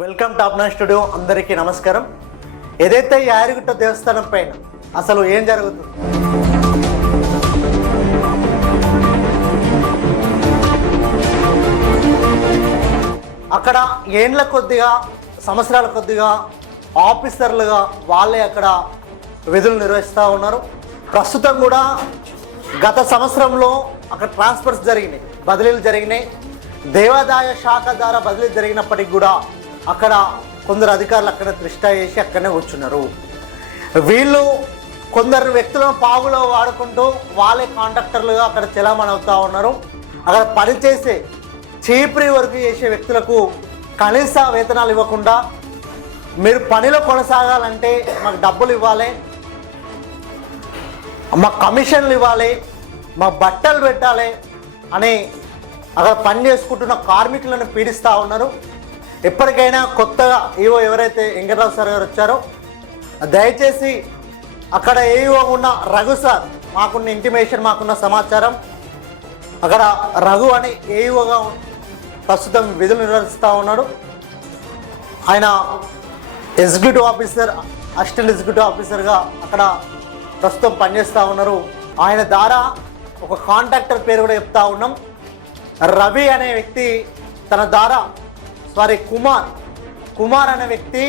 Welcome top nine studio అందరికీ నమస్కారం. ఏదైతే యారిగుట్ట దేవస్థానం పైన అసలు ఏం జరుగుతుంది? అక్కడ ఏండ్ల కొద్దిగా సంవత్సరాల కొద్దిగా ఆఫీసర్లుగా వాళ్ళే అక్కడ విధులు నిర్వహిస్తూ ఉన్నారు. ప్రస్తుతం కూడా గత సంవత్సరంలో అక్కడ ట్రాన్స్ఫర్స్ జరిగినాయి బదిలీలు జరిగినాయి. దేవాదాయ శాఖ ద్వారా బదిలీ జరిగినప్పటికి కూడా అక్కడ కొందరు అధికారులు అక్కడ త్రిష్ట చేసి అక్కడనే కూర్చున్నారు. వీళ్ళు కొందరు వ్యక్తులను పావులో వాడుకుంటూ వాళ్ళే కాంట్రాక్టర్లుగా అక్కడ చలామణి అవుతూ ఉన్నారు. అక్కడ పనిచేసే చీప్రీ వర్క్ చేసే వ్యక్తులకు కనీస వేతనాలు ఇవ్వకుండా మీరు పనిలో కొనసాగాలంటే మాకు డబ్బులు ఇవ్వాలి మా కమిషన్లు ఇవ్వాలి మా బట్టలు పెట్టాలి అని అక్కడ పని చేసుకుంటున్న కార్మికులను పీడిస్తూ ఉన్నారు. ఎప్పటికైనా కొత్తగా ఈవో ఎవరైతే వెంకటరావు సార్ గారు వచ్చారో దయచేసి అక్కడ ఏవో ఉన్న రఘు సార్ మాకున్న ఇంటిమేషన్ మాకున్న సమాచారం. అక్కడ రఘు అని ఏఈఓగా ప్రస్తుతం విధులు నిర్వహిస్తూ ఉన్నాడు. ఆయన ఎగ్జిక్యూటివ్ ఆఫీసర్ అసిస్టెంట్ ఎగ్జిక్యూటివ్ ఆఫీసర్గా అక్కడ ప్రస్తుతం పనిచేస్తూ ఉన్నారు. ఆయన ద్వారా ఒక కాంట్రాక్టర్ పేరు కూడా చెప్తా ఉన్నాం. రవి అనే వ్యక్తి తన ద్వారా సారీ కుమార్. కుమార్ అనే వ్యక్తి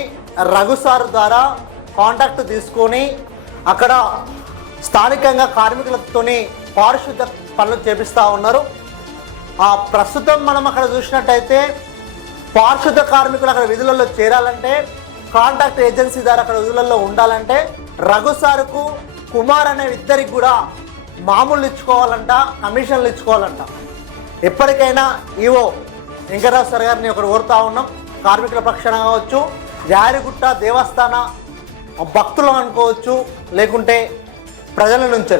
రఘు సార్ ద్వారా కాంటాక్ట్ తీసుకొని అక్కడ స్థానికంగా కార్మికులతోని పారిశుద్ధ పనులు చేపిస్తూ ఉన్నారు. ఆ ప్రస్తుతం మనం అక్కడ చూసినట్టయితే పారిశుద్ధ కార్మికులు అక్కడ విధులలో చేరాలంటే కాంట్రాక్ట్ ఏజెన్సీ ద్వారా అక్కడ విధులలో ఉండాలంటే రఘు సార్కు కుమార్ అనే ఇద్దరికి కూడా మామూలు ఇచ్చుకోవాలంట కమిషన్లు ఇచ్చుకోవాలంట. ఎప్పటికైనా ఈవో వెంకటరావు సార్ గారిని ఒకరు కోరుతా ఉన్నాం. కార్మికుల పక్షాన కావచ్చు యారిగుట్ట దేవస్థాన భక్తులు అనుకోవచ్చు లేకుంటే ప్రజల నుంచి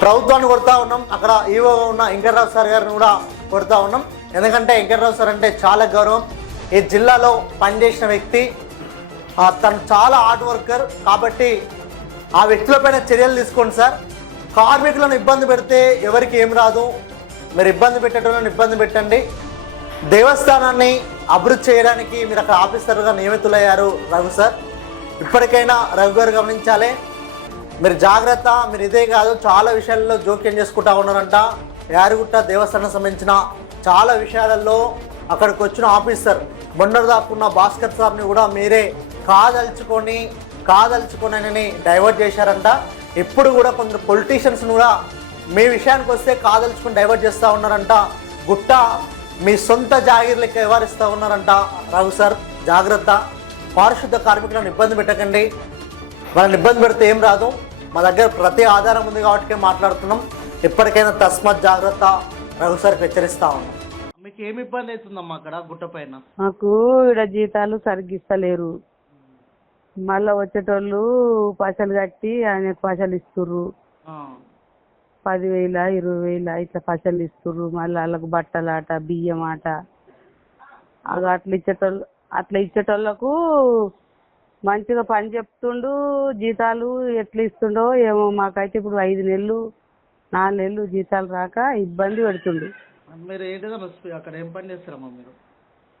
ప్రభుత్వాన్ని కొడతా ఉన్నాం. అక్కడ ఈవోగా ఉన్న వెంకటరావు సార్ గారిని కూడా కొడతా ఉన్నాం. ఎందుకంటే వెంకటరావు సార్ అంటే చాలా గౌరవం. ఈ జిల్లాలో పనిచేసిన వ్యక్తి. తను చాలా హార్డ్ వర్కర్ కాబట్టి ఆ వ్యక్తులపైన చర్యలు తీసుకోండి సార్. కార్మికులను ఇబ్బంది పెడితే ఎవరికి ఏం రాదు. మీరు ఇబ్బంది పెట్టేటోళ్ళని ఇబ్బంది పెట్టండి. దేవస్థానాన్ని అభివృద్ధి చేయడానికి మీరు అక్కడ ఆఫీసర్గా నియమితులయ్యారు రఘు సార్. ఇప్పటికైనా రఘు గారు గమనించాలి. మీరు జాగ్రత్త మీరు ఇదే కాదు చాలా విషయాల్లో జోక్యం చేసుకుంటా ఉన్నారంట. యారుగుట్ట దేవస్థానం సంబంధించిన చాలా విషయాలలో అక్కడికి వచ్చిన ఆఫీసర్ మొన్నటి దాక్కున్న భాస్కర్ సార్ని కూడా మీరే కాదలుచుకొని కాదలుచుకొని డైవర్ట్ చేశారంట. ఇప్పుడు కూడా కొందరు పొలిటీషియన్స్ కూడా మీ విషయానికి వస్తే కాదలుచుకొని డైవర్ట్ చేస్తూ ఉన్నారంట. గుట్ట మీ సొంత జాగీర్లకి వ్యవహరిస్తూ ఉన్నారంట. రఘు సార్ జాగ్రత్త. పారిశుద్ధ కార్మికులను ఇబ్బంది పెట్టకండి. వాళ్ళని ఇబ్బంది పెడితే ఏం రాదు. మా దగ్గర ప్రతి ఆధారం ఉంది కాబట్టి మాట్లాడుతున్నాం. ఎప్పటికైనా తస్మత్ జాగ్రత్త. రఘు సార్కి హెచ్చరిస్తా ఉన్నాం. మీకు ఏమి ఇబ్బంది అవుతుందమ్మా అక్కడ గుట్ట పైన? మాకు ఈడ జీతాలు సరిగ్గా ఇస్తలేరు. మళ్ళా వచ్చేటోళ్ళు పైసలు కట్టి ఆయనకు పైసలు ఇస్తుర్రు. పదివేల ఇరవై వేల ఇట్లా పైసలు ఇస్తుర్రు. మళ్ళీ వాళ్ళకు బట్టలాట బియ్యం ఆట అగ అట్లా ఇచ్చేటోళ్ళు అట్లా ఇచ్చేటోళ్ళకు మంచిగా పని చెప్తుండు. జీతాలు ఎట్లా ఇస్తుండో ఏమో మాకైతే ఇప్పుడు ఐదు నెలలు నాలుగు నెలలు జీతాలు రాక ఇబ్బంది పెడుతుండు. మీరు ఏంటిదమ్మా అక్కడ ఏం పని చేస్తారమ్మా మీరు?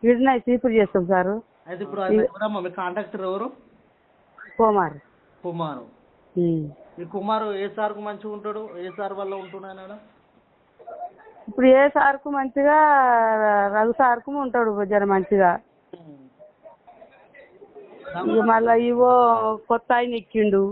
ఈడనే చీపురు చేస్తాం సారు. అయితే ఇప్పుడు కాంట్రాక్టర్ ఎవరు? కుమార్. కుమారు. ఈ కుమారు ఏ సార్కు మంచిగా ఉంటాడు? ఏ సార్ వల్ల ఉంటున్నాడు ఆయన ఇప్పుడు ఏ సార్కు మంచిగా రఘు సార్కు ఉంటాడు జర మంచిగా. మళ్ళా ఇవో కొత్త ఆయన ఎక్కిండు.